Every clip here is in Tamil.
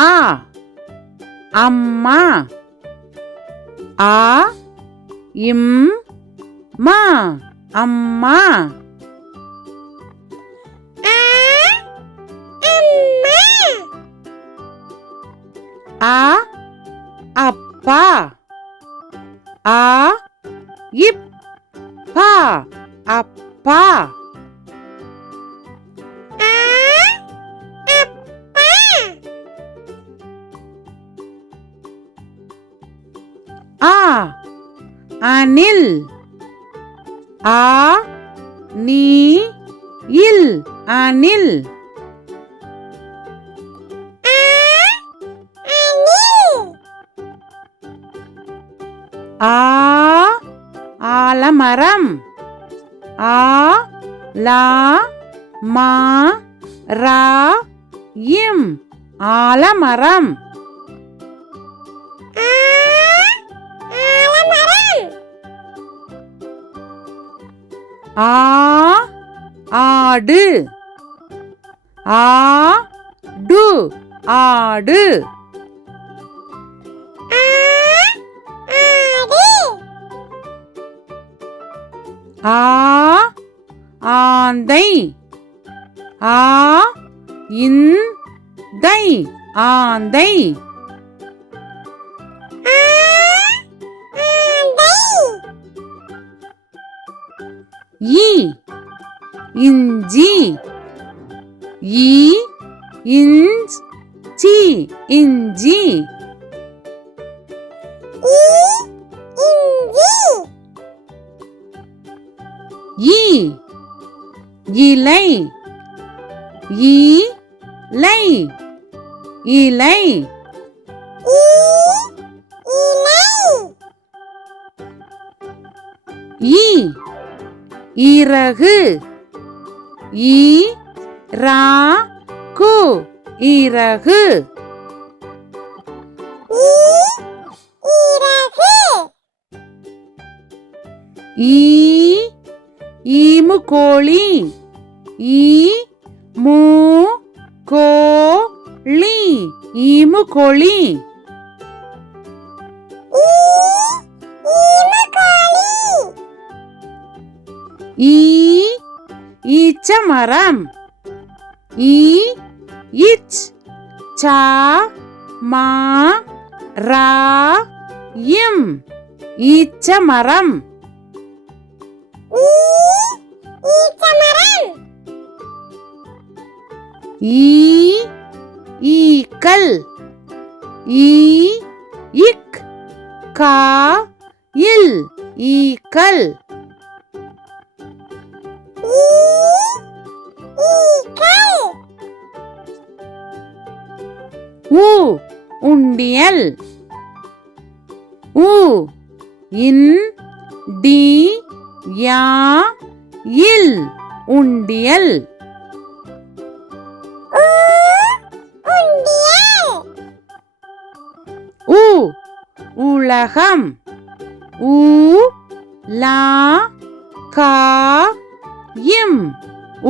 ஆ அம்மா. ஆ இம் மா அம்மா. ஆ அப்பா. ஆ இப்பா அப்பா. ஆ அணில். ஆ நீ இல் அணில். ஆ ஆலமரம். ஆ லா மா ரா இம் ஆலமரம். ஆ ஆடு. ஆ டு ஆடு. ஆ ஆந்தை. ஆ இந்தை ஆந்தை. ஈ இஞ்சி. ஈ இஞ்சி இஞ்சி. ஈ இலை. இலை இலை. ஈ இறகு. ஈ ரா கு இறகு. ஈ ஈமுக்கோழி. ஈ மூ கோழி ஈமுக்கோழி. ஈ ஈச்சமரம். ஈ இச் சா மா ரா இம் ஈச்சமரம். ஈ ஈக்கள். ஈ இக் கா இல் ஈக்கள். ஊ உண்டியல். ஊ இன் டி யா இல் உண்டியல். ஊ உலகம். ஊ லா கா இம்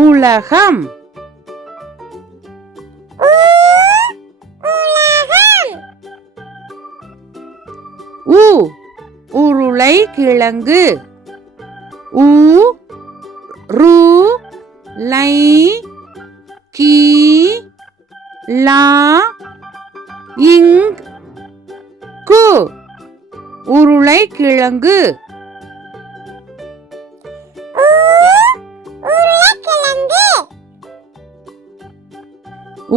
உலகம். ஊ உருளை கிழங்கு. ஊ ரு லை கி லா இங் கு உருளை கிழங்கு.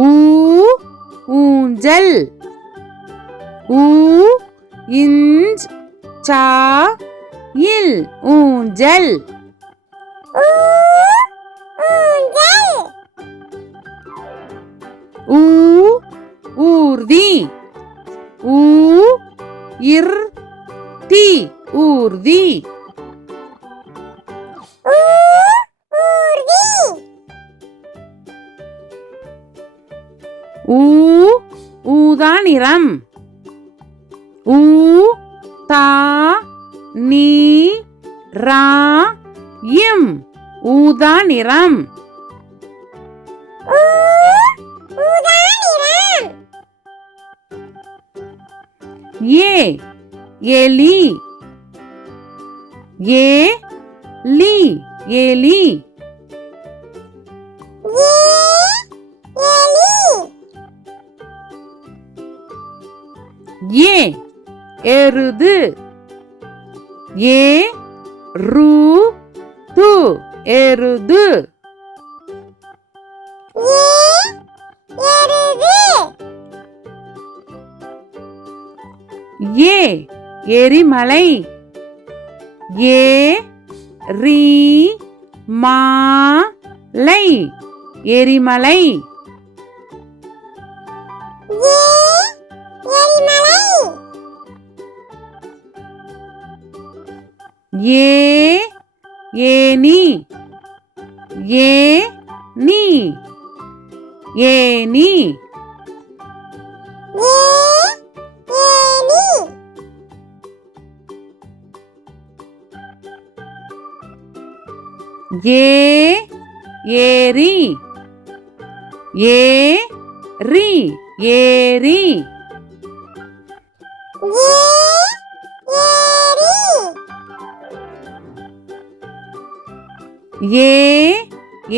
ஊ ஊஞ்சல். ஊ இஞ்ச் சா இல் ஊஞ்சல். ஊ ஊர்தி. ஊ இர் தி ஊர்தி. ஊ ஊதா நிறம். ஊ தா நீ ரா இம் ஊதா நிறம். ஏ எலி ஏ லி எலி ஏ எருது ஏ ரு து எருது ஏ எரிமலை ஏ ரி மா லை எரிமலை ஏ ஏனி ஏ நீ ஏனி ஏ ஏரி ஏ ரி ஏரி ஏ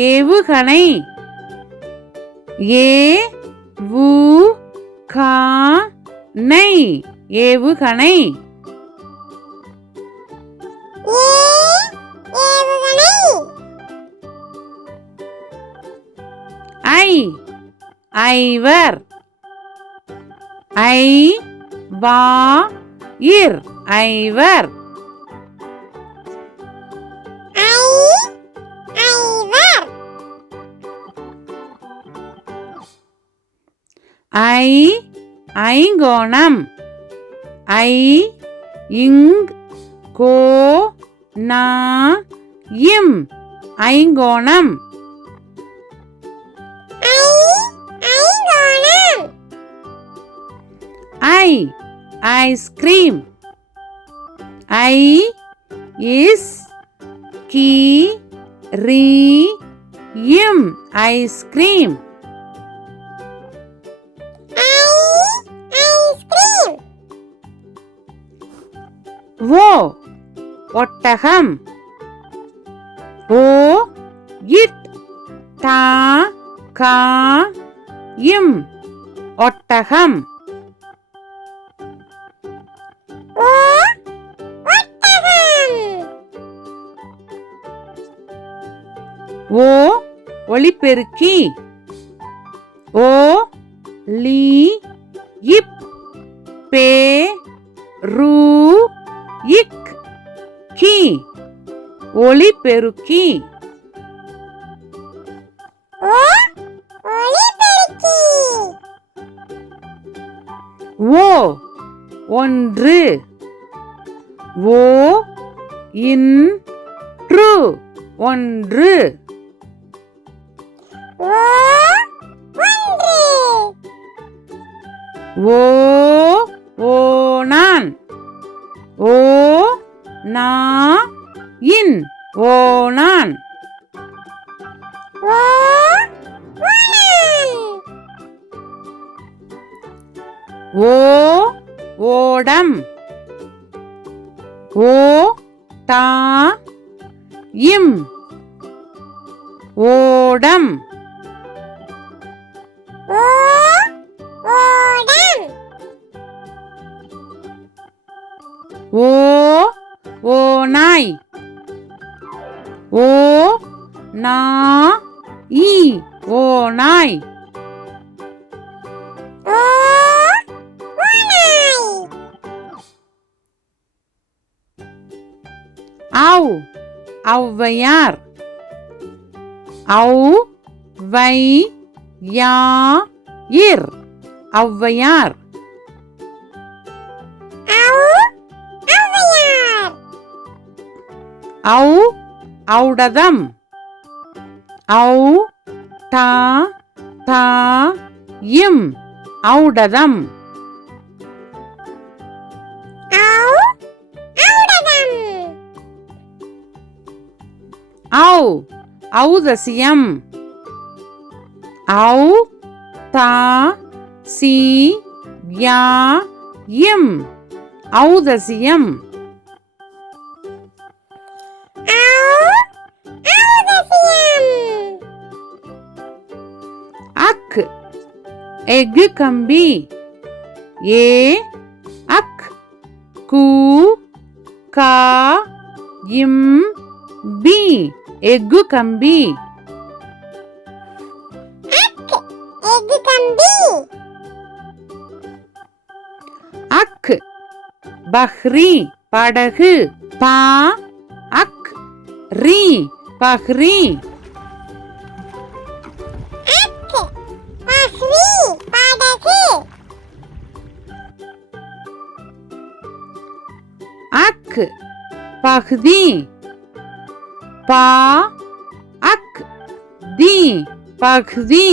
ஏவுகணை ஏ வு கா நை ஏவுகணை ஐ ஐவர் ஐ வா இர் ஐவர் ஐ ஐங்கோணம் ஐ இங் கோ நா இம் ஐங்கோணம் ஐ ஐஸ்கிரீம் ஐ இஸ் கி ரி இம் ஐஸ்கிரீம் ஓ ஒட்டகம் ஓ இட் டா கா இம் ஒட்டகம் ஓ ஒலிபெருக்கி ஓ லி இப் பே ரு இக் கி ஒலிபெருக்கி ஓ ஒன்று ஓ இன்று ஒன்று ஓ ஓணான் ஓ நா இன் ஓணான் ஓ ஓடம் ஓ டா இம் ஓடம் ஓ ஓநாய் ஓ நா இ ஓநாய் ஔ ஔவையார் ஔ வை யா இர் ஔவையார் ஔ ஔடதம் ஔ டா தா இம் ஔடதம் ஔ ஔதசியம் ஔ தா சி யா இம் ஔதசியம் அக் எஃகு கம்பி ஏ அக் கு கா இம் பி எஃகு கம்பி அக் பஹ்ரி படகு பா அக் ரி பஹ்ரி அக் பஹ்தி பா அக் தி பஹ்தி